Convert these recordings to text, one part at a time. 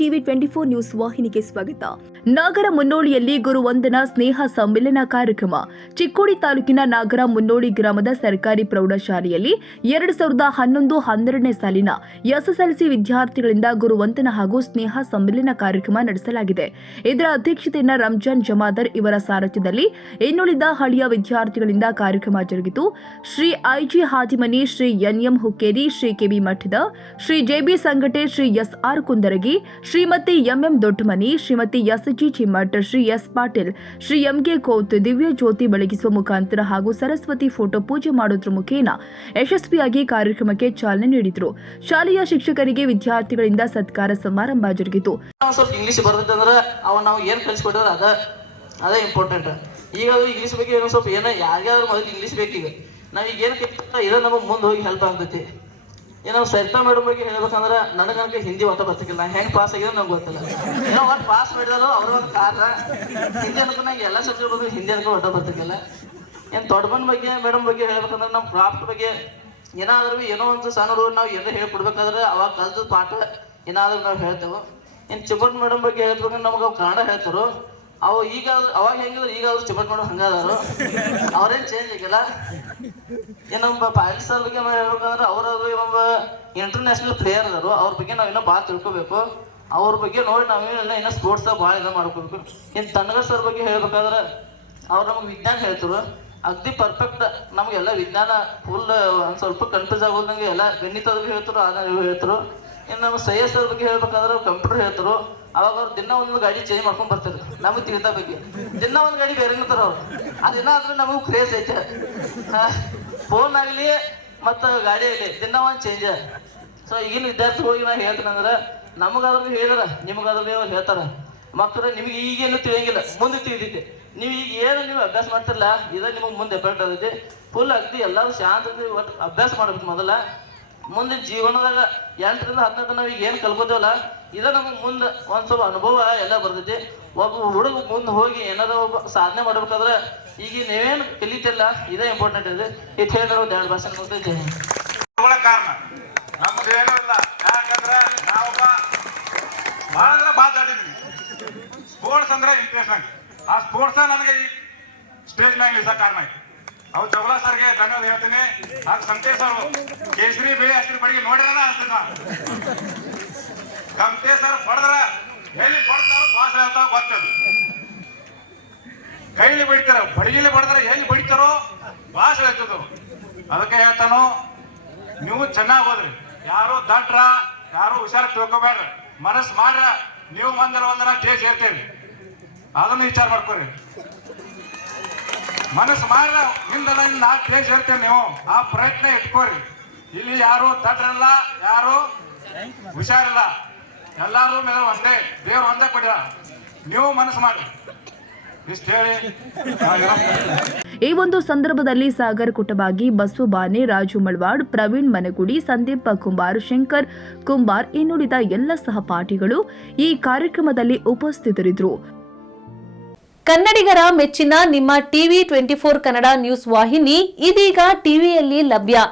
TV 24 news ವಾಹಿನಿಗೆ ಸ್ವಾಗತ. ನಾಗರ ಮುನ್ನೋಳಿಯಲ್ಲಿ ಗುರುವಂದನಾ ಸ್ನೇಹ ಸಮ್ಮೇಳನ ಕಾರ್ಯಕ್ರಮ. ಚಿಕ್ಕೋಡಿ ತಾಲೂಕಿನ ನಾಗರ ಮುನ್ನೋಳಿ ಗ್ರಾಮದ ಸರ್ಕಾರಿ ಪ್ರೌಢಶಾಲೆಯಲ್ಲಿ 2011-12ನೇ ಸಾಲಿನ ಎಸ್ಎಸ್ಎಲ್ಸಿ ವಿದ್ಯಾರ್ಥಿಗಳಿಂದ ಗುರುವಂದನಾ ಹಾಗೂ ಸ್ನೇಹ ಸಮ್ಮೇಳನ ಕಾರ್ಯಕ್ರಮ ನಡೆಸಲಾಗಿದೆ. ಇದರ ಅಧ್ಯಕ್ಷತೆಯನ್ನು ರಂಜಾನ್ ಜಮಾದಾರ್ ಇವರ ಸಾರಥ್ಯದಲ್ಲಿ ಇನ್ನುಳಿದ ಹಳ್ಳಿಯ ವಿದ್ಯಾರ್ಥಿಗಳಿಂದ ಕಾರ್ಯಕ್ರಮ ಜರುಗಿತು. Shri IG Hadimani, Shri NM Hukkeri, Shri KB Mathad, Shri JB Sangate, Shri SR Kundaragi, Shrimati MM Doddamani, Shrimati SG Chimmat, Shri S Patil, Shri MK Kot ದಿವ್ಯ ಜ್ಯೋತಿ ಬೆಳಗಿಸುವ ಮುಖಾಂತರ ಹಾಗೂ ಸರಸ್ವತಿ ಫೋಟೋ ಪೂಜೆ ಮಾಡುವುದರ ಮುಖೇನ ಯಶಸ್ವಿಯಾಗಿ ಕಾರ್ಯಕ್ರಮಕ್ಕೆ ಚಾಲನೆ ನೀಡಿದರು. ಶಾಲೆಯ ಶಿಕ್ಷಕರಿಗೆ ವಿದ್ಯಾರ್ಥಿಗಳಿಂದ ಸತ್ಕಾರ ಸಮಾರಂಭ ಜರುಗಿತು. ಇಂಗ್ಲಿಷ್ ಬರ್ತಂದ್ರೆ ಅವ್ ನಾವು ಏನ್ ಕಲಿಸ್ಕೊಟ್ಟಿದ್ರೆ ಅದೇ ಇಂಪಾರ್ಟೆಂಟ್. ಈಗ ಇಂಗ್ಲಿಷ್ ಬಗ್ಗೆ ಏನೋ ಸ್ವಲ್ಪ ಏನೋ ಯಾರ್ಯಾರು ಮೊದಲು ಇಂಗ್ಲಿಷ್ ಬೇಕೀಗ ನಾವೀಗ ಏನು ಕೇಳ್ತಾ ಇದನ್ನ ನಮಗೆ ಮುಂದೆ ಹೋಗಿ ಹೆಲ್ಪ್ ಆಗ್ತೈತಿ. ಏನೋ ಸರಿತಾ ಮೇಡಮ್ ಬಗ್ಗೆ ಹೇಳ್ಬೇಕಂದ್ರೆ ನನಗೆ ಹಿಂದಿ ಒತ್ತ ಬರ್ತಿಲ್ಲ. ಹೆಂಗೆ ಪಾಸ್ ಆಗಿದೆ ನಂಗೆ ಗೊತ್ತಿಲ್ಲ. ಏನೋ ಒಟ್ಟು ಪಾಸ್ ಮಾಡಿದಾರೋ ಅವ್ರ ಒಂದು ಕಾರಣ. ಹಿಂದಿ ಅನ್ಕೊ ನಂಗೆ ಎಲ್ಲ ಸಬ್ಜೆಕ್ಟ್ ಬಂದು ಹಿಂದಿ ಅನ್ಕೊ ಒಟ್ಟ ಬರ್ತಿಲ್ಲ. ಏನು ದೊಡ್ಡಬನ್ ಬಗ್ಗೆ ಮೇಡಮ್ ಬಗ್ಗೆ ಹೇಳ್ಬೇಕಂದ್ರೆ ನಮ್ಮ ಕ್ರಾಫ್ಟ್ ಬಗ್ಗೆ ಏನಾದ್ರೂ ಏನೋ ಒಂದು ಸಣ್ಣ ಹುಡುಗರು ನಾವು ಏನೋ ಹೇಳ್ಕೊಡ್ಬೇಕಾದ್ರೆ ಅವಾಗ ಕಲ್ತದ ಪಾಠ ಏನಾದ್ರೂ ನಾವು ಹೇಳ್ತೇವೆ. ಏನು ಚಿಬ್ಬಟ್ ಮೇಡಮ್ ಬಗ್ಗೆ ಹೇಳ್ಬೇಕಂದ್ರೆ ನಮಗೆ ಅವು ಕನ್ನಡ ಹೇಳ್ತಾರೋ ಅವು ಈಗ ಅವಾಗ ಹೆಂಗಿದ್ರು ಈಗ ಅವ್ರು ಚಿಬ್ಬಟ್ ಮೇಡಮ್ ಹಂಗಾದ್ರು ಅವ್ರೇನು ಚೇಂಜ್ ಆಗಿಲ್ಲ. ಏನೊಬ್ಬ ಪಾಯಲ್ ಸರ್ ಬಗ್ಗೆ ಹೇಳ್ಬೇಕಂದ್ರೆ ಅವ್ರವ್ರು ಒಬ್ಬ ಇಂಟರ್ನ್ಯಾಷನಲ್ ಪ್ಲೇಯರ್ ಅದಾರು. ಅವ್ರ ಬಗ್ಗೆ ನಾವು ಇನ್ನೂ ಭಾಳ ತಿಳ್ಕೊಬೇಕು. ಅವ್ರ ಬಗ್ಗೆ ನೋಡಿ ನಾವೇನೆಲ್ಲ ಇನ್ನೂ ಸ್ಪೋರ್ಟ್ಸ್ದಾಗ ಭಾಳ ಇದು ಮಾಡ್ಕೋಬೇಕು. ಇನ್ನು ತನ್ಗರ್ ಸರ್ ಬಗ್ಗೆ ಹೇಳ್ಬೇಕಾದ್ರೆ ಅವ್ರು ನಮಗೆ ವಿಜ್ಞಾನ ಹೇಳ್ತಾರೆ ಅಗ್ದಿ ಪರ್ಫೆಕ್ಟ್. ನಮಗೆಲ್ಲ ವಿಜ್ಞಾನ ಫುಲ್ ಒಂದು ಸ್ವಲ್ಪ ಕನ್ಫ್ಯೂಸ್ ಆಗೋದಂಗೆ ಎಲ್ಲ ಗಣಿತದ ಹೇಳ್ತಾರೆ, ಅದನ್ನ ಹೇಳ್ತಾರೆ. ಇನ್ನು ನಮ್ಮ ಸೈಯದ್ ಸರ್ ಬಗ್ಗೆ ಹೇಳ್ಬೇಕಾದ್ರೆ ಕಂಪ್ಯೂಟರ್ ಹೇಳ್ತಾರೆ. ಅವಾಗ ಅವ್ರು ದಿನ ಒಂದು ಗಾಡಿ ಚೇಂಜ್ ಮಾಡ್ಕೊಂಡು ಬರ್ತಾರೆ. ನಮಗೆ ತಿಳಿದ ಬಗ್ಗೆ ದಿನ ಒಂದು ಗಾಡಿ ಬೇರೆ ಇರ್ತಾರೆ ಅವ್ರು. ಅದೇನಾದ್ರೂ ನಮಗೂ ಕ್ರೇಜ್ ಐತೆ. ಫೋನ್ ಆಗಲಿ ಮತ್ತು ಗಾಡಿ ಆಗಲಿ ದಿನ ಒಂದು ಚೇಂಜ್. ಸೊ ಈಗಿನ ವಿದ್ಯಾರ್ಥಿಗಳಿಗೆ ನಾನು ಹೇಳ್ತೀನಿ ಅಂದ್ರೆ ನಮಗಾದ್ರೂ ಹೇಳಿದಾರ ನಿಮಗಾದ್ರೂ ಅವ್ರು ಹೇಳ್ತಾರೆ ಮಕ್ಕಳು ನಿಮಗೆ ಈಗೇನು ತಿಳಿಯಂಗಿಲ್ಲ, ಮುಂದೆ ತಿಳಿದೈತಿ. ನೀವು ಈಗ ಏನು ನೀವು ಅಭ್ಯಾಸ ಮಾಡ್ತಿರಲ್ಲ ಇದೇ ನಿಮಗೆ ಮುಂದೆ ಎಫೆಕ್ಟ್ ಆಗೈತಿ. ಫುಲ್ ಅಗ್ದಿ ಎಲ್ಲರೂ ಶಾಂತ ಒಟ್ಟು ಅಭ್ಯಾಸ ಮಾಡ್ಬೇಕು. ಮೊದಲ ಮುಂದೆ ಜೀವನದಾಗ 8ರಿಂದ 10 ನಾವು ಈಗ ಏನು ಕಲ್ಕೋತೇವಲ್ಲ ಇದೇ ನಮಗೆ ಮುಂದೆ ಒಂದು ಸ್ವಲ್ಪ ಅನುಭವ ಎಲ್ಲ ಬರ್ತೈತಿ. ಒಬ್ಬ ಹುಡುಗ ಮುಂದೆ ಹೋಗಿ ಏನಾರ ಒಬ್ಬ ಸಾಧನೆ ಮಾಡ್ಬೇಕಾದ್ರೆ ಈಗ ನೀವೇನು ಕಲಿತಿಲ್ಲ ಇದೇ ಇಂಪಾರ್ಟೆಂಟ್ ಇದೆ. ಇದು ಹೇಳಿದ್ರೆ ಒಂದು 2 ಭಾಷೆ ನೋಡ್ತೈತೆ ಕಾರಣ ನಮ್ದೇನೂ ಇಲ್ಲ. ಯಾಕಂದ್ರೆ ನಾವೊಬ್ಬ ಭಾಳ ಮಾತಾಡಿದ್ವಿ. ಸ್ಪೋರ್ಟ್ಸ್ ಅಂದ್ರೆ ಇಂಟ್ರೆಸ್ಟ್ ನಂಗೆ. ಆ ಸ್ಪೋರ್ಟ್ಸ್ ನನಗೆ ಈ ಸ್ಟೇಜ್ ಮ್ಯಾಗ ಇಳಿಸೋ ಕಾರಣ ಆಯ್ತು. ಅವು ಜವಲ ಸರ್ಗೆ ಧನ್ಯವಾದ ಹೇಳ್ತೀನಿ. ಅದು ಸಂತೇಶ್ ಅವರು ಕೇಸರಿ ಬಿಳಿ ಹಸಿರು ಬಡಿಗೆ ನೋಡ್ಯಾರ ಅನ್ಸ್ತೇನೆ ನಾನು. ಕಮತೆ ಸರ್ ಹೊಡೆದ್ರ ಎಲ್ಲಿ ಹೊಡ್ತಾರೋ ಭಾಷೆ ಹೇಳ್ತಾವ ಗೊತ್ತದು. ಕೈಲಿ ಬಡಿತಾರ, ಬಡಿಗಿಲಿ ಬಡದ್ರ ಎಲ್ಲಿ ಬಡಿತಾರೋ ಭಾಷೆ ಹೇಳ್ತದ. ಅದಕ್ಕೆ ಹೇಳ್ತಾನು ನೀವು ಚೆನ್ನಾಗಿ ಹೋದ್ರಿ. ಯಾರು ದಡ್ರ ಯಾರು ಹುಷಾರು ತಿಳ್ಕೊಬೇಡ್ರಿ. ಮನಸ್ಸು ಮಾಡ್ರ ನೀವು ಒಂದರ ಸ್ಟೇಜ್ ಸೇರ್ತೇರಿ. ಅದನ್ನು ವಿಚಾರ ಮಾಡ್ಕೊರಿ. ಮನಸ್ಸು ಮಾಡ್ರ ಹಿಂದಲ್ಲ ನಾ ಸ್ಟೇಜ್ ಸೇರ್ತೇವೆ. ನೀವು ಆ ಪ್ರಯತ್ನ ಇಟ್ಕೋರಿ. ಇಲ್ಲಿ ಯಾರು ದಡ್ರಲ್ಲ, ಯಾರು ಹುಷಾರಿಲ್ಲ, ಎಲ್ಲಾರು ಮೇಲೆ ಒಂದೇ ದೇವ್ರು ಒಂದೇ ಕೊಡ್ಯಾರ. ನೀವು ಮನಸ್ಸು ಮಾಡ್ರಿ ಇಷ್ಟ ಹೇಳಿ. ಈ ಒಂದು ಸಂದರ್ಭದಲ್ಲಿ ಸಾಗರ್ ಕುಟಬಾಗಿ, ಬಸವ ಬಾನೆ, ರಾಜು ಮಳವಾಡ್, ಪ್ರವೀಣ್ ಮನಗುಡಿ, ಸಂದೀಪ ಕುಂಬಾರ್, ಶಂಕರ್ ಕುಂಬಾರ್ ಇನ್ನುಳಿದ ಎಲ್ಲ ಸಹಪಾಠಿಗಳು ಈ ಕಾರ್ಯಕ್ರಮದಲ್ಲಿ ಉಪಸ್ಥಿತರಿದ್ದರು. ಕನ್ನಡಿಗರ ಮೆಚ್ಚಿನ ನಿಮ್ಮ ಟಿವಿ 24 ಕನ್ನಡ ನ್ಯೂಸ್ ವಾಹಿನಿ ಇದೀಗ ಟಿವಿಯಲ್ಲಿ ಲಭ್ಯ.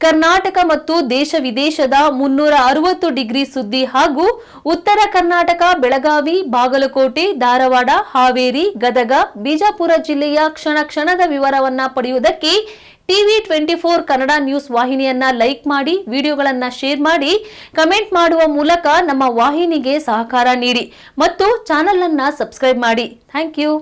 ಕರ್ನಾಟಕ ಮತ್ತು ದೇಶ ವಿದೇಶದ 360 ಡಿಗ್ರಿ ಸುದ್ದಿ ಹಾಗೂ ಉತ್ತರ ಕರ್ನಾಟಕ, ಬೆಳಗಾವಿ, ಬಾಗಲಕೋಟೆ, ಧಾರವಾಡ, ಹಾವೇರಿ, ಗದಗ, ಬಿಜಾಪುರ ಜಿಲ್ಲೆಯ ಕ್ಷಣ ಕ್ಷಣದ ವಿವರವನ್ನ ಪಡೆಯುವುದಕ್ಕೆ ಟಿವಿ 24 ಕನ್ನಡ ನ್ಯೂಸ್ ವಾಹಿನಿಯನ್ನ ಲೈಕ್ ಮಾಡಿ, ವಿಡಿಯೋಗಳನ್ನ ಶೇರ್ ಮಾಡಿ, ಕಮೆಂಟ್ ಮಾಡುವ ಮೂಲಕ ನಮ್ಮ ವಾಹಿನಿಗೆ ಸಹಕಾರ ನೀಡಿ ಮತ್ತು ಚಾನೆಲ್ ಅನ್ನ ಸಬ್ಸ್ಕ್ರೈಬ್ ಮಾಡಿ. Thank you.